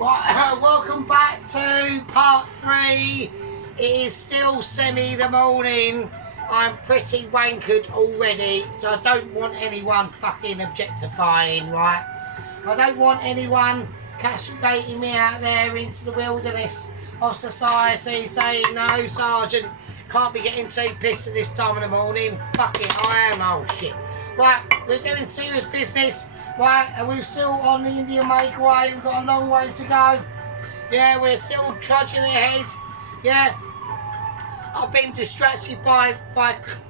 Right, welcome back to part 3. It is still semi the morning. I'm pretty wankered already, so I don't want anyone fucking objectifying, right? I don't want anyone castigating me out there into the wilderness of society saying, no, Sergeant, can't be getting too pissed at this time in the morning. Fuck it, I am. Oh shit. Right, we're doing serious business. Right, and we're still on the Indian Makeaway. We've got a long way to go. Yeah, we're still trudging ahead. Yeah, I've been distracted by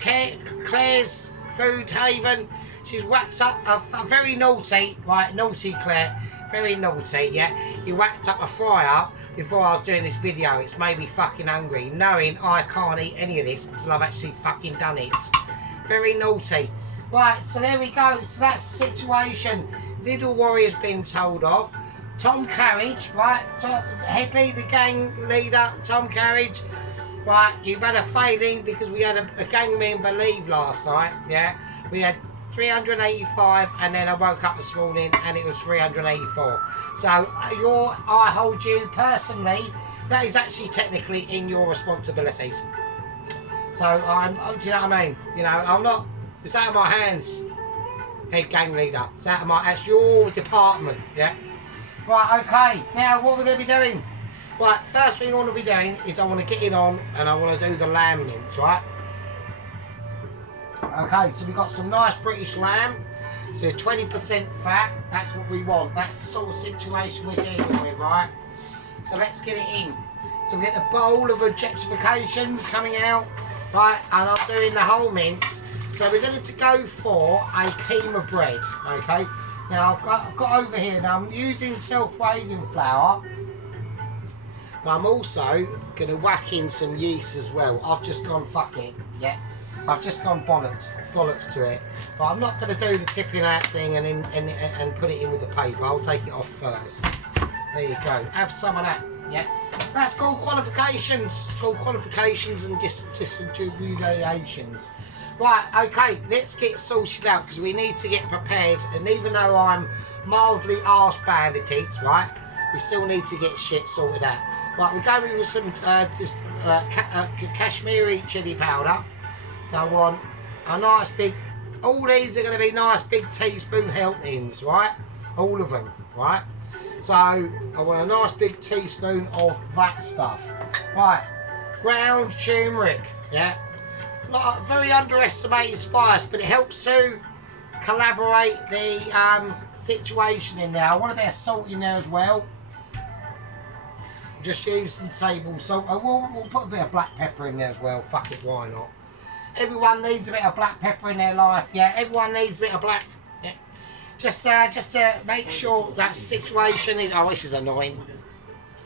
Claire's food haven. She's whacked up a very naughty, right, naughty Claire, very naughty, yeah. You whacked up a fryer before I was doing this video. It's made me fucking hungry, knowing I can't eat any of this until I've actually fucking done it. Very naughty. Right, so there we go. So that's the situation. Little Warrior's been told off. Tom Carriage, right, head leader, gang leader, Tom Carriage. Right, you've had a failing because we had a gang member leave last night, yeah. We had 385 and then I woke up this morning and it was 384. So I hold you personally, that is actually technically in your responsibilities. So do you know what I mean? You know, I'm not, it's out of my hands, head gang leader. It's out of that's your department, yeah. Right, okay, now what we're going to be doing. Right, first thing I want to be doing is I want to get in on and I want to do the lamb mince, right? Okay, so we've got some nice British lamb. So 20% fat, that's what we want. That's the sort of situation we're dealing with, right? So let's get it in. So we get the bowl of objectifications coming out, right? And I'm doing the whole mince. So we're going to go for a keema bread, okay? Now I've got over here, now I'm using self-raising flour. But I'm also going to whack in some yeast as well. I've just gone fuck it, yeah. I've just gone bollocks to it. But I'm not going to do the tipping out thing and put it in with the paper. I'll take it off first. There you go. Have some of that, yeah. That's called qualifications. It's called qualifications and distributions. Right, okay, let's get sorted out because we need to get prepared. And even though I'm mildly arse-bandited, right, we still need to get shit sorted out. Right, we're going with some Kashmiri chili powder. So I want a nice big, all these are going to be nice big teaspoon helpings, right? All of them, right? So I want a nice big teaspoon of that stuff. Right, ground turmeric, yeah? Like a very underestimated spice, but it helps to collaborate the situation in there. I want a bit of salt in there as well. Just use some table salt. We'll put a bit of black pepper in there as well. Fuck it, why not? Everyone needs a bit of black pepper in their life. Yeah, everyone needs a bit of black. Yeah. Just to make sure that situation is. Oh, this is annoying.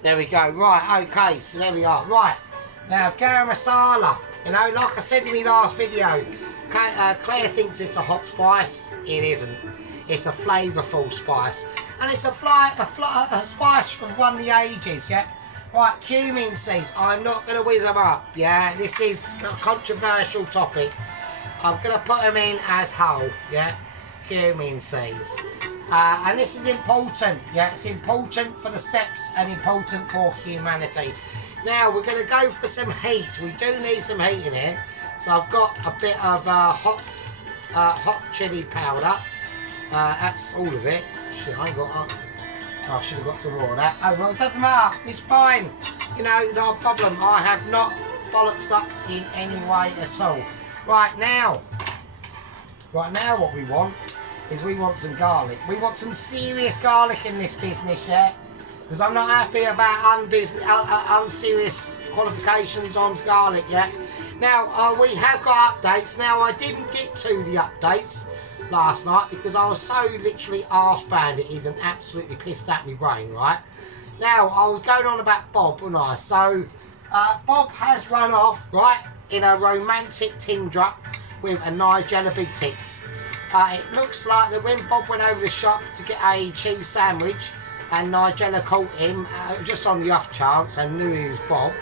There we go. Right. Okay. So there we are. Right. Now, garam masala. You know, like I said in my last video, Claire thinks it's a hot spice. It isn't. It's a flavourful spice, and it's a spice from one of the ages. Yeah. Right, cumin seeds. I'm not going to whiz them up. Yeah, this is a controversial topic. I'm going to put them in as whole. Yeah, cumin seeds. And this is important. Yeah, it's important for the steps and important for humanity. Now we're going to go for some heat. We do need some heat in here. So I've got a bit of hot chili powder. That's all of it. Shit, I ain't got. I should have got some more of that. Oh well, it doesn't matter. It's fine. You know, no problem. I have not bollocksed up in any way at all. Right now, what we want is we want some garlic. We want some serious garlic in this business, yeah. Because I'm not happy about unserious qualifications on garlic yet. Now, we have got updates. Now, I didn't get to the updates last night because I was so literally arse-bandited and absolutely pissed at my brain, right? Now, I was going on about Bob, wasn't I? So, Bob has run off, right, in a romantic Tinder with a Nigella Big Tits. It looks like that when Bob went over the shop to get a cheese sandwich and Nigella caught him just on the off chance and knew he was Bob,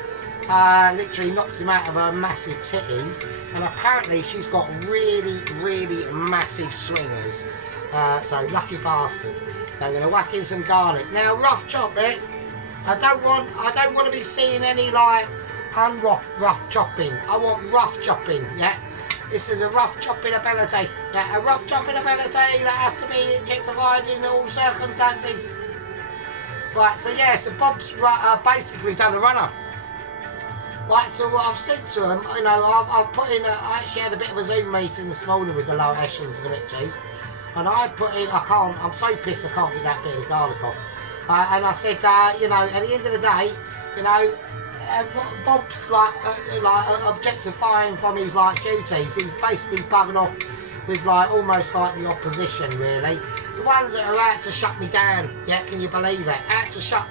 literally knocks him out of her massive titties, and apparently she's got really, really massive swingers. So lucky bastard. So I'm going to whack in some garlic. Now, rough chop it. I don't want to be seeing any like rough chopping. I want rough chopping. Yeah. This is a rough chopping ability. Yeah, a rough chopping ability that has to be objectified in all circumstances. Right, so yeah, so Bob's basically done a runner. Right, so what I've said to him, you know, I've put in, I actually had a bit of a Zoom meeting this morning with the lower echelons of the Mitchies, and I put in, I'm so pissed I can't get that bit of garlic off. And I said, you know, at the end of the day, you know, Bob's like objectifying from his like duties. He's basically bugging off with like almost like the opposition, really. The ones that are out to shut me down. Yeah, can you believe it? Out to shut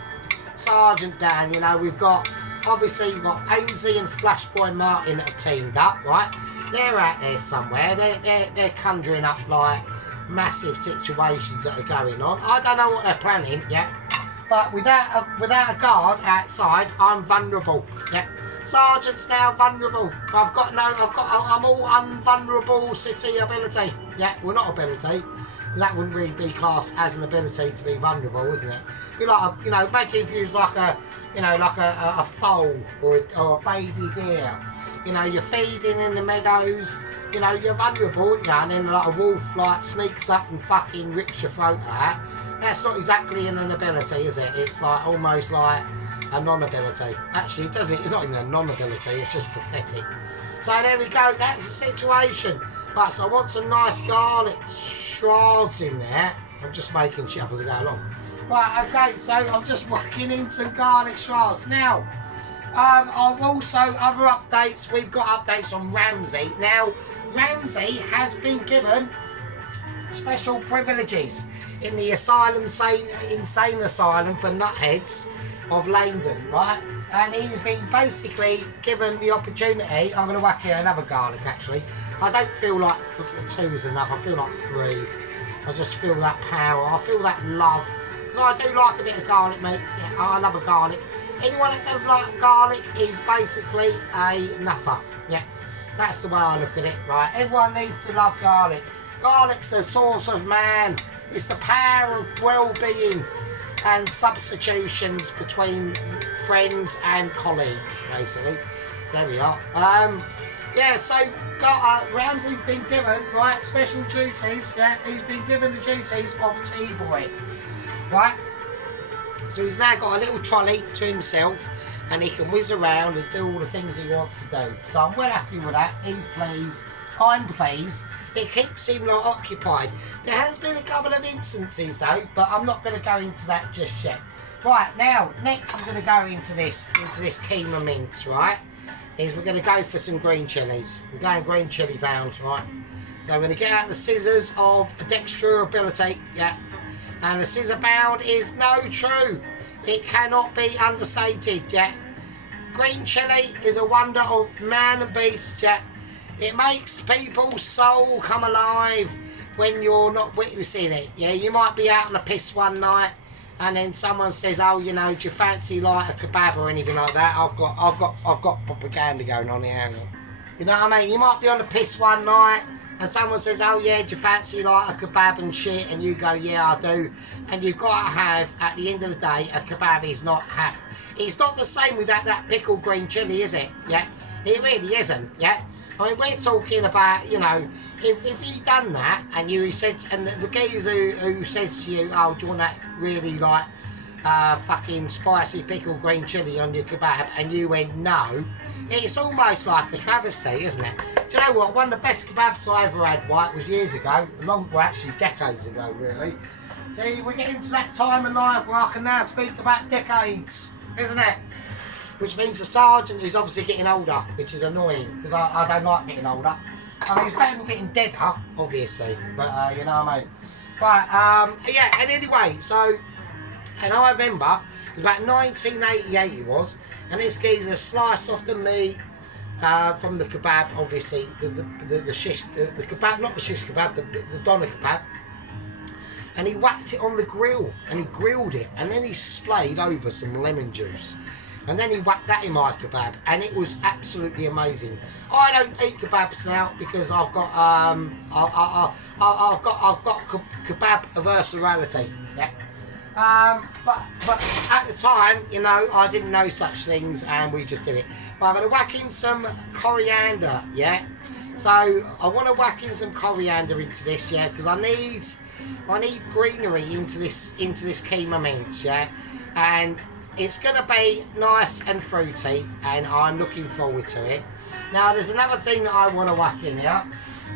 Sergeant down. You know, we've got obviously you've got Ainsley and Flashboy Martin that have teamed up, right? They're out there somewhere. They're conjuring up like massive situations that are going on. I don't know what they're planning yet. But without a guard outside, I'm vulnerable. Yeah, Sergeant's now vulnerable. I'm all unvulnerable city ability. Yeah, well not ability. That wouldn't really be classed as an ability to be vulnerable, isn't it? Be like you know, imagine if you was like a foal or a baby deer. You know, you're feeding in the meadows. You know, you're vulnerable, aren't you? And then like a wolf like sneaks up and fucking rips your throat out. That's not exactly an ability, is it? It's like almost like a non-ability. Actually, it doesn't. It's not even a non-ability. It's just pathetic. So there we go. That's the situation. Right. So I want some nice garlic shards in there. I'm just making shit up as I go along. Right. Okay. So I'm just whacking in some garlic shards now. I've also other updates. We've got updates on Ramsey. Now, Ramsey has been given special privileges in the insane asylum for nutheads of Langdon, right? And he's been basically given the opportunity. I'm going to whack in another garlic actually. I don't feel like 2 is enough. I feel like 3. I just feel that power. I feel that love. So I do like a bit of garlic, mate. Yeah, I love a garlic. Anyone that doesn't like garlic is basically a nutter. Yeah, that's the way I look at it, right? Everyone needs to love garlic. Garlic's the source of man. It's the power of well-being and substitutions between friends and colleagues, basically. So there we are. Yeah, so Ramsey's been given, right, special duties. Yeah, he's been given the duties of T-Boy, right? So he's now got a little trolley to himself and he can whiz around and do all the things he wants to do. So I'm well happy with that. He's pleased. I'm pleased. It keeps him like occupied. There has been a couple of instances though, but I'm not going to go into that just yet. Right, now, next we're going to go into this keema mince, right? Is we're going to go for some green chilies. We're going green chili bound, right? So we're going to get out the scissors of dexter ability, yeah. And the scissor bound is no true. It cannot be understated, yeah. Green chili is a wonder of man and beast, yeah. It makes people's soul come alive when you're not witnessing it. Yeah, you might be out on a piss one night, and then someone says, "Oh, you know, do you fancy like a kebab or anything like that?" I've got propaganda going on here. You know what I mean? You might be on a piss one night, and someone says, "Oh yeah, do you fancy like a kebab and shit?" And you go, "Yeah, I do." And you've got to have, at the end of the day, a kebab is not it's not the same without that pickled green chili, is it? Yeah, it really isn't. Yeah. I mean, we're talking about, you know, if you done that and you said, and the geezer who says to you, "Oh, do you want that really like fucking spicy pickled green chili on your kebab?" and you went no, it's almost like a travesty, isn't it? Do you know what? One of the best kebabs I ever had, right, was years ago, well, actually decades ago, really. See, we're getting to that time in life where I can now speak about decades, isn't it? Which means the sergeant is obviously getting older, which is annoying, because I don't like getting older. I mean, it's better than getting deader, obviously, but you know what I mean. Right, yeah, and anyway, so, and I remember, it was about 1988 it was, and this geezer sliced off the meat from the kebab, obviously, the shish, the kebab, not the shish kebab, the doner kebab, and he whacked it on the grill, and he grilled it, and then he splayed over some lemon juice. And then he whacked that in my kebab, and it was absolutely amazing. I don't eat kebabs now because I've got I've got kebab aversality. Yeah. But at the time, you know, I didn't know such things, and we just did it. But I'm going to whack in some coriander, yeah. So I want to whack in some coriander into this, yeah, because I need greenery into this keema mince, yeah, and it's going to be nice and fruity, and I'm looking forward to it. Now, there's another thing that I want to whack in here,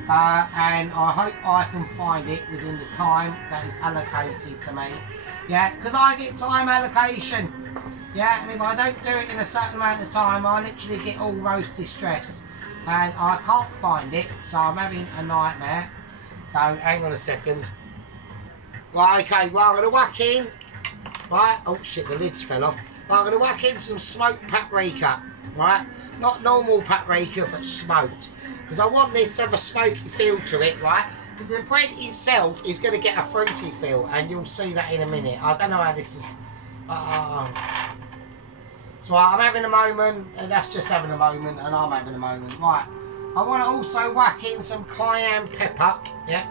and I hope I can find it within the time that is allocated to me. Yeah, because I get time allocation. Yeah, and if I don't do it in a certain amount of time, I literally get all roasted stressed. And I can't find it, so I'm having a nightmare. So, hang on a second. Right, okay, well, I'm going to whack in. Right, oh shit, the lids fell off. Right, I'm going to whack in some smoked paprika. Right, not normal paprika, but smoked. Because I want this to have a smoky feel to it, right? Because the bread itself is going to get a fruity feel, and you'll see that in a minute. I don't know how this is. So I'm having a moment, and that's just having a moment, and I'm having a moment. Right, I want to also whack in some cayenne pepper. Yeah.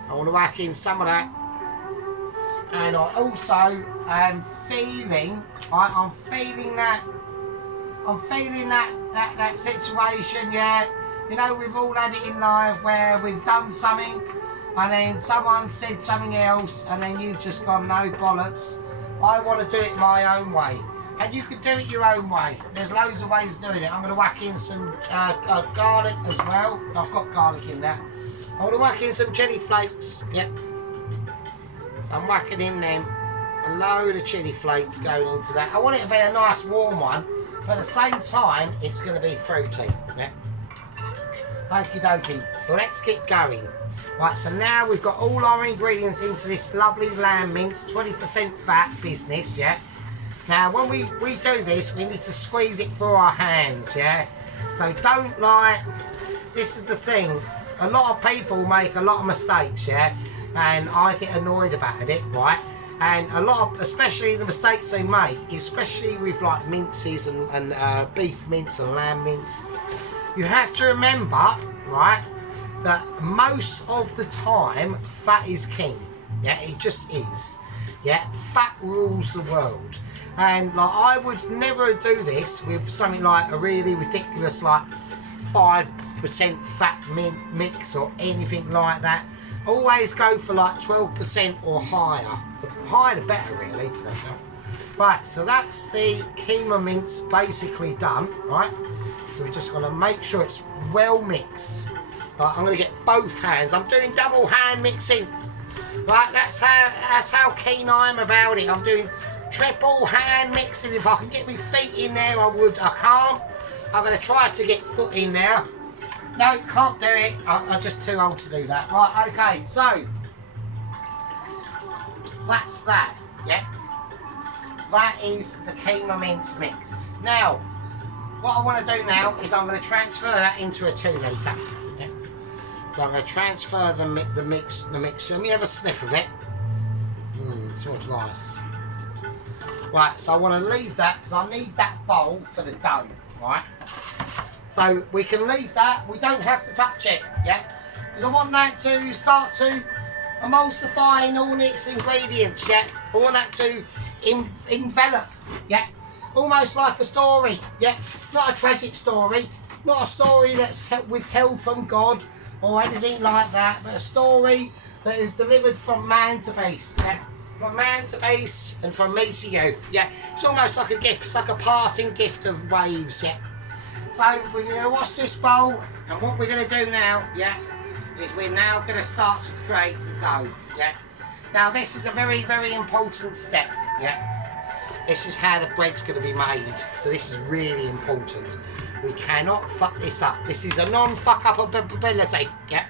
So I want to whack in some of that, and I also am feeling. Right, I'm feeling that situation. Yeah. You know, we've all had it in life where we've done something and then someone said something else and then you've just gone, no bollocks. I want to do it my own way. And you can do it your own way. There's loads of ways of doing it. I'm going to whack in some garlic as well. I've got garlic in there. I'm going to whack in some chili flakes. Yep. So I'm whacking in them. A load of chili flakes going into that. I want it to be a nice warm one, but at the same time, it's going to be fruity. Yeah. Okie dokie, so let's get going. Right, so now we've got all our ingredients into this lovely lamb mince, 20% fat business, yeah? Now, when we do this, we need to squeeze it through our hands, yeah? So don't this is the thing, a lot of people make a lot of mistakes, yeah? And I get annoyed about it, right? And a lot of, especially the mistakes they make, especially with like minces and beef mince and lamb mince, you have to remember, right, that most of the time, fat is king. Yeah, it just is. Yeah, fat rules the world. And like, I would never do this with something like a really ridiculous, like 5% fat mix or anything like that. Always go for like 12% or higher. The higher the better, really, to myself. Right, so that's the keema mince basically done, right? So we're just going to make sure it's well mixed. Right, I'm going to get both hands. I'm doing double hand mixing. Right, that's how keen I am about it. I'm doing triple hand mixing. If I can get my feet in there, I would. I can't. I'm going to try to get foot in there. No, can't do it. I'm just too old to do that. Right, okay, so that's that. Yeah, that is the keema mince mixed. Now, what I want to do now is I'm going to transfer that into a 2 litre. Yeah. So I'm going to transfer the mixture. Let me have a sniff of it. It smells nice. Right, so I want to leave that because I need that bowl for the dough. Right. So we can leave that. We don't have to touch it. Yeah. Because I want that to start to emulsify in all its ingredients. Yeah. I want that to envelop. Yeah. Almost like a story, yeah, not a tragic story, not a story that's withheld from God or anything like that, but a story that is delivered from man to beast, yeah, from man to beast and from me to you, yeah. It's almost like a gift, it's like a passing gift of waves, yeah. So we're going to wash this bowl, and what we're going to do now, yeah, is we're now going to start to create the dough, yeah. Now this is a very, very important step, yeah. This is how the bread's going to be made. So this is really important. We cannot fuck this up. This is a non-fuck-up ability. Yeah.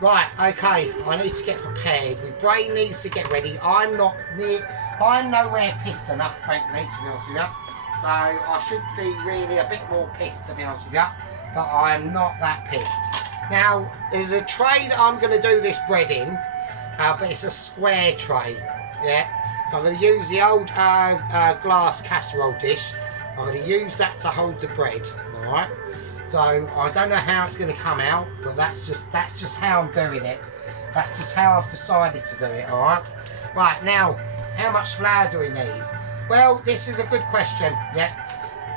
Right, okay. I need to get prepared. My brain needs to get ready. I'm nowhere pissed enough, frankly, to be honest with you. So I should be really a bit more pissed, to be honest with you. But I'm not that pissed. Now, there's a tray that I'm going to do this bread in. But it's a square tray. Yeah. So I'm going to use the old glass casserole dish. I'm going to use that to hold the bread. All right. So I don't know how it's going to come out, but that's just how I'm doing it. That's just how I've decided to do it. All right. Right now, how much flour do we need? Well, this is a good question. Yeah.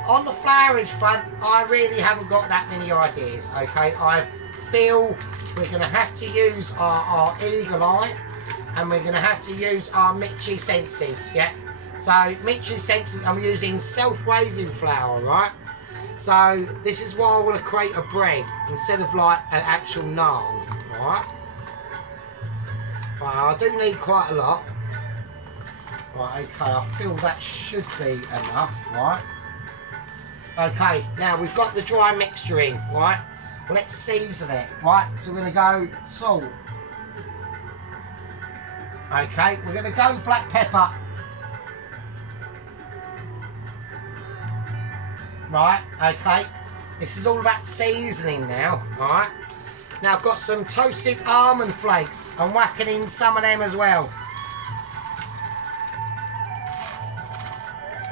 On the flourage front, I really haven't got that many ideas. Okay. I feel we're going to have to use our eagle eye, and we're going to have to use our Mitchy senses. Yeah. So Mitchy senses, I'm using self-raising flour, right? So this is why I want to create a bread instead of like an actual naan, right? Right, I do need quite a lot. Right, okay, I feel that should be enough, right? Okay, now we've got the dry mixture in, right? Well, let's season it, right? So we're going to go salt. Okay, we're going to go black pepper. Right, okay. This is all about seasoning now, right? Now I've got some toasted almond flakes. I'm whacking in some of them as well.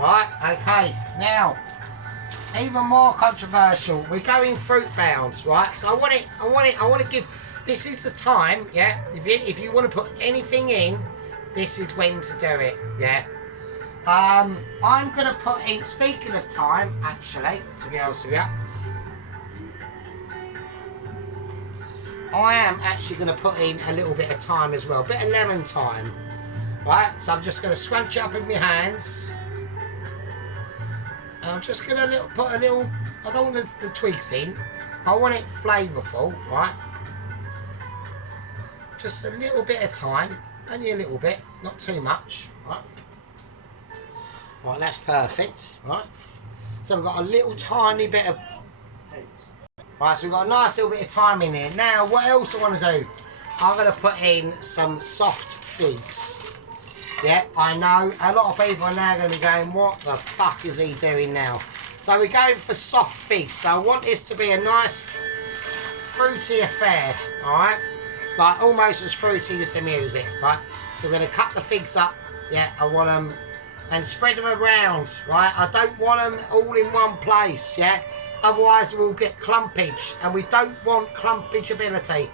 Right, okay. Now, even more controversial. We're going fruit bounds, right? So I want to give, this is the time, yeah? If you want to put anything in, this is when to do it, yeah? I'm going to put in, speaking of time, actually, to be honest with you, I am actually going to put in a little bit of thyme as well, a bit of lemon thyme, right? So I'm just going to scrunch it up in my hands, and I'm just going to put a little, I don't want the twigs in, I want it flavourful, right? Just a little bit of thyme, only a little bit, not too much, right? Right, that's perfect, right? So we've got a little tiny bit of... Right, so we've got a nice little bit of thyme in here. Now, what else I want to do? I'm going to put in some soft figs. Yeah, I know. A lot of people are now going to be going, what the fuck is he doing now? So we're going for soft figs. So I want this to be a nice fruity affair, alright? Like, almost as fruity as the music, right? So we're going to cut the figs up. Yeah, I want them... and spread them around, right? I don't want them all in one place, yeah? Otherwise we'll get clumpage, and we don't want clumpageability.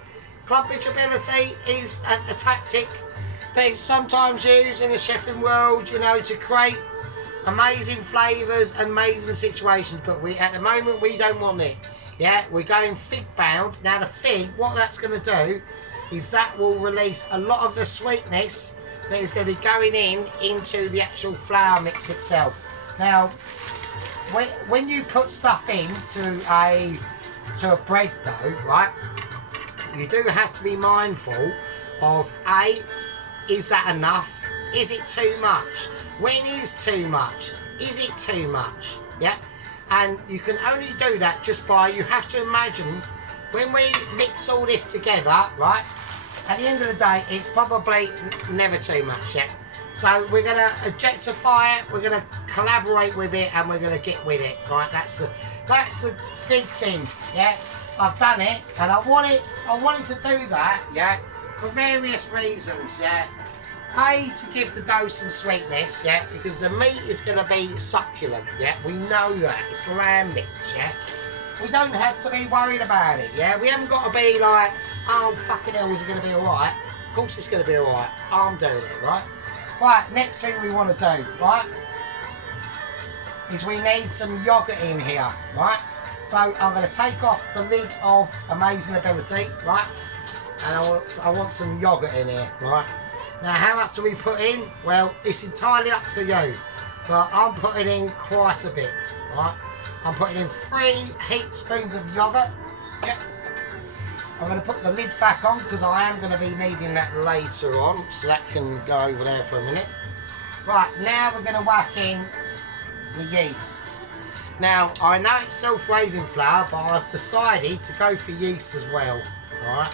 Clumpageability is a tactic they sometimes use in the chefing world, you know, to create amazing flavours and amazing situations, but at the moment we don't want it, yeah? We're going fig bound. Now the fig, what that's going to do is that will release a lot of the sweetness that is going to be going into the actual flour mix itself. Now, when you put stuff into a bread dough, right, you do have to be mindful of is that enough? Is it too much? When is too much? Is it too much? Yeah, and you can only do that just by, you have to imagine when we mix all this together, right? At the end of the day, it's probably never too much, yeah? So we're going to objectify it, we're going to collaborate with it, and we're going to get with it, right? That's the figs in, yeah? I've done it, and I wanted to do that, yeah? For various reasons, yeah? A, to give the dough some sweetness, yeah? Because the meat is going to be succulent, yeah? We know that, it's lamb mix, yeah? We don't have to be worried about it, yeah? We haven't got to be like, oh, fucking hell, is it going to be alright? Of course it's going to be alright. I'm doing it, right? Right, next thing we want to do, right, is we need some yoghurt in here, right? So I'm going to take off the lid of Amazing Ability, right? And I want some yoghurt in here, right? Now, how much do we put in? Well, it's entirely up to you. But I'm putting in quite a bit, right? I'm putting in 3 heaped spoons of yoghurt. Yep. I'm going to put the lid back on because I am going to be needing that later on, so that can go over there for a minute. Right, now we're going to whack in the yeast. Now, I know it's self-raising flour, but I've decided to go for yeast as well, right?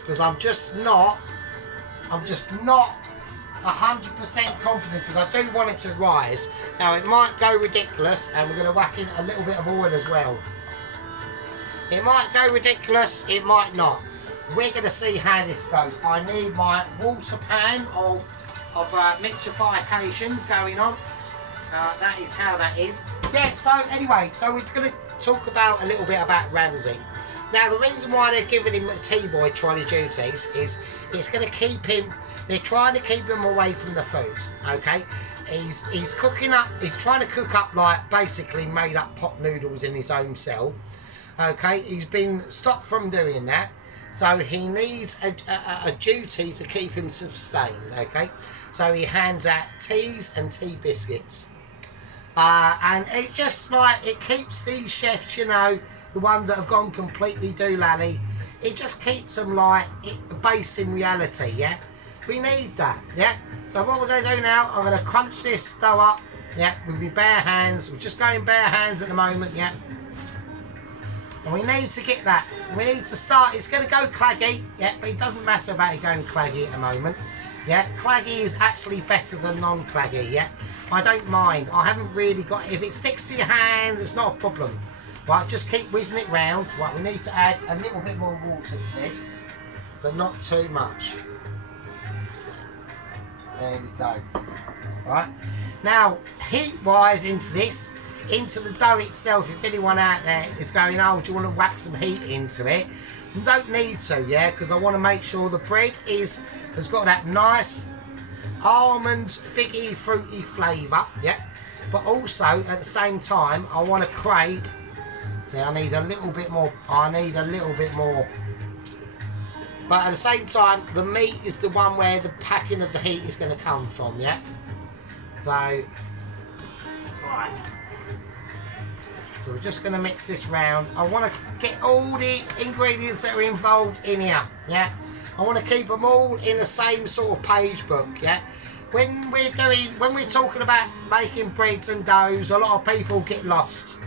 Because I'm just not 100% confident, because I do want it to rise. Now, it might go ridiculous, and we're going to whack in a little bit of oil as well. It might go ridiculous, it might not. We're going to see how this goes. I need my water pan of of mixifications going on. That is how that is. Yeah, so anyway, so we're going to talk about a little bit about Ramsay. Now, the reason why they're giving him T-boy trolley duties is it's going to keep him, they're trying to keep him away from the food, okay? He's cooking up, he's trying to cook up like basically made up pot noodles in his own cell, okay? He's been stopped from doing that, so he needs a duty to keep him sustained, okay? So he hands out teas and tea biscuits. And it just like, it keeps these chefs, you know, the ones that have gone completely doolally, it just keeps them like based in reality, yeah? We need that, yeah? So what we're going to do now, I'm going to crunch this dough up, yeah, with my bare hands. We're just going bare hands at the moment, yeah? And we need to get that. We need to start, it's going to go claggy, yeah, but it doesn't matter about it going claggy at the moment. Yeah, claggy is actually better than non-claggy, yeah? I don't mind. I haven't really got... If it sticks to your hands, it's not a problem. Right, just keep whizzing it round. Right, we need to add a little bit more water to this, but not too much. There we go. Right. Now, heat-wise into this, into the dough itself, if anyone out there is going, oh, do you want to whack some heat into it? You don't need to, yeah, because I want to make sure the bread has got that nice almond, figgy, fruity flavour, yeah. But also, at the same time, I want to create, see, I need a little bit more, But at the same time, the meat is the one where the packing of the heat is going to come from, yeah. So, right. So we're just going to mix this round. I want to get all the ingredients that are involved in here, yeah? I want to keep them all in the same sort of page book, yeah? When we're talking about making breads and doughs, a lot of people get lost.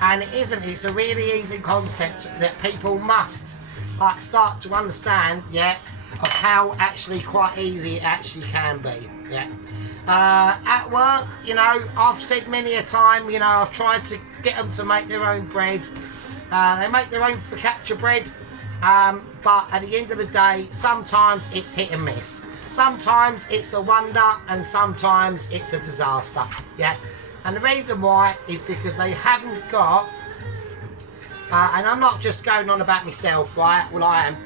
And it isn't, it's a really easy concept that people must like start to understand, yeah, of how actually quite easy it actually can be, yeah? At work, you know, I've said many a time, you know, I've tried to get them to make their own bread. They make their own focaccia bread, but at the end of the day, sometimes it's hit and miss. Sometimes it's a wonder, and sometimes it's a disaster, yeah? And the reason why is because they haven't got, and I'm not just going on about myself, right? Well, I am.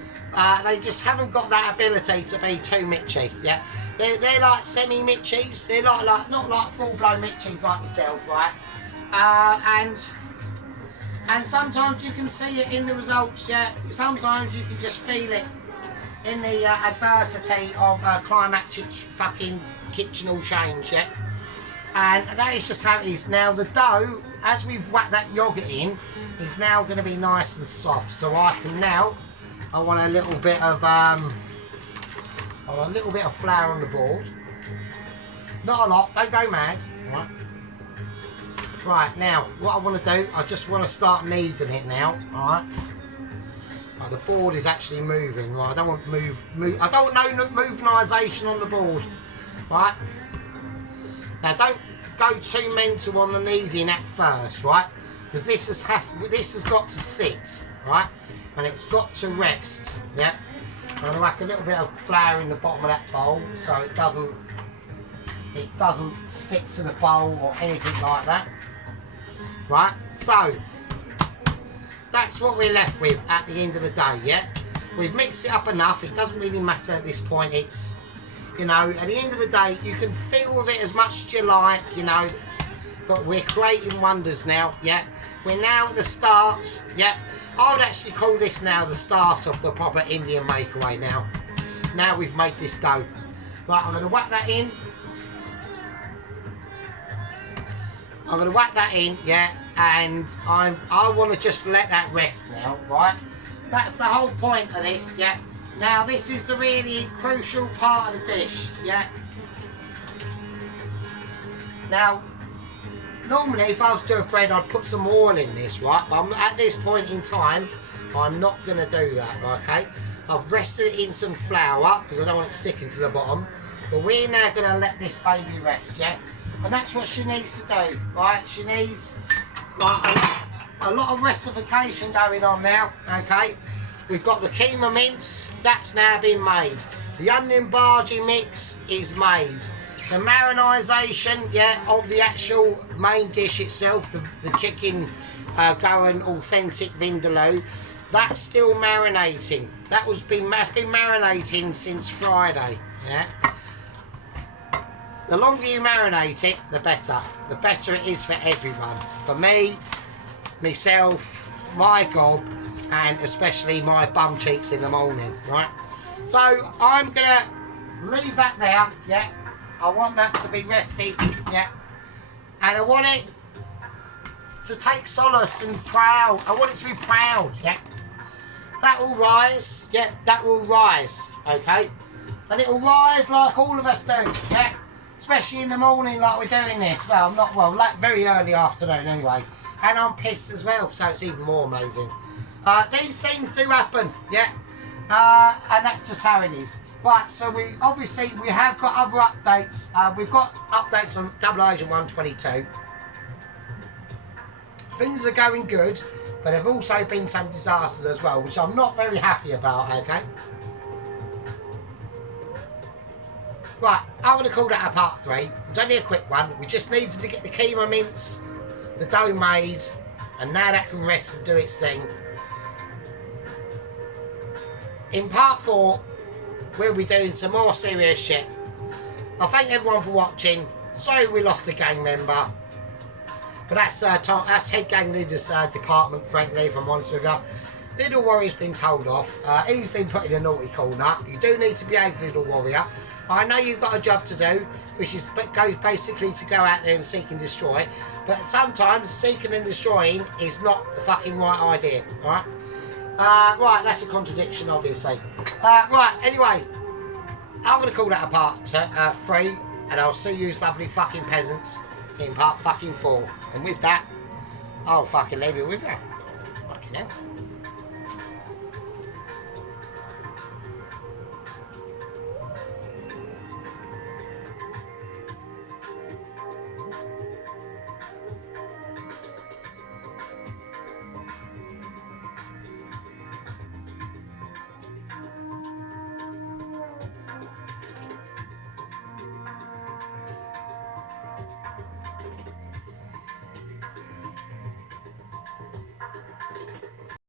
They just haven't got that ability to be too mitchy, yeah? They're like semi-mitchies. They're not like full-blown mitchies like myself, right? And sometimes you can see it in the results, yeah? Sometimes you can just feel it in the adversity of climatic fucking kitchenal change, yeah? And that is just how it is. Now the dough, as we've whacked that yoghurt in, is now going to be nice and soft. So I can now, I want a little bit of flour on the board. Not a lot, don't go mad. Right. Right, now, what I want to do, I just want to start kneading it now. Alright. Right, the board is actually moving. Right, I don't want I don't want no movenisation on the board. Right. Now, don't go too mental on the kneading at first, right? Because this has got to sit, right? And it's got to rest, yeah? I'm going to whack a little bit of flour in the bottom of that bowl so it doesn't stick to the bowl or anything like that. Right, so that's what we're left with at the end of the day, yeah? We've mixed it up enough, it doesn't really matter at this point. It's, you know, at the end of the day, you can fiddle with it as much as you like, you know, but we're creating wonders now, yeah? We're now at the start, yeah? I would actually call this now the start of the proper Indian Makeaway now. Now we've made this dough. Right, I'm going to whack that in. Yeah, and I want to just let that rest now, right? That's the whole point of this, yeah? Now, this is the really crucial part of the dish, yeah? Now, normally if I was to do a bread, I'd put some oil in this, right? But at this point in time, I'm not going to do that, okay? I've rested it in some flour, because I don't want it sticking to the bottom. But we're now going to let this baby rest, yeah? And that's what she needs to do, right? She needs like a lot of restification going on now, okay? We've got the keema mince, that's now been made. The onion bhaji mix is made. The marinisation, yeah, of the actual main dish itself, the chicken Goan authentic Vindaloo, that's still marinating. That's been marinating since Friday, yeah. The longer you marinate it, the better. The better it is for everyone. For me, myself, my gob, and especially my bum cheeks in the morning, right? So I'm gonna leave that there, yeah. I want that to be rested, yeah. And I want it to take solace and proud. I want it to be proud, yeah. That will rise, yeah, that will rise, okay? And it will rise like all of us do, yeah? Especially in the morning like we're doing this. Well, not well, like very early afternoon anyway. And I'm pissed as well, so it's even more amazing. These things do happen, yeah? And that's just how it is. Right, so we have got other updates. We've got updates on Double Agent 122. Things are going good, but there have also been some disasters as well, which I'm not very happy about, okay? Right, I'm going to call that a part 3. It's only a quick one. We just needed to get the keema mince, the dough made, and now that can rest and do its thing. In part 4, we'll be doing some more serious shit. I thank everyone for watching. Sorry we lost a gang member. But that's head gang leader's department, frankly, if I'm honest with you. Little Warrior's been told off. He's been put in a naughty corner. You do need to behave, Little Warrior. I know you've got a job to do, which goes basically to go out there and seek and destroy. But sometimes seeking and destroying is not the fucking right idea, alright? Right, that's a contradiction, obviously. Right, anyway, I'm going to call that a part 3, and I'll see you lovely fucking peasants in part fucking 4. And with that, I'll fucking leave it with you. Fucking hell.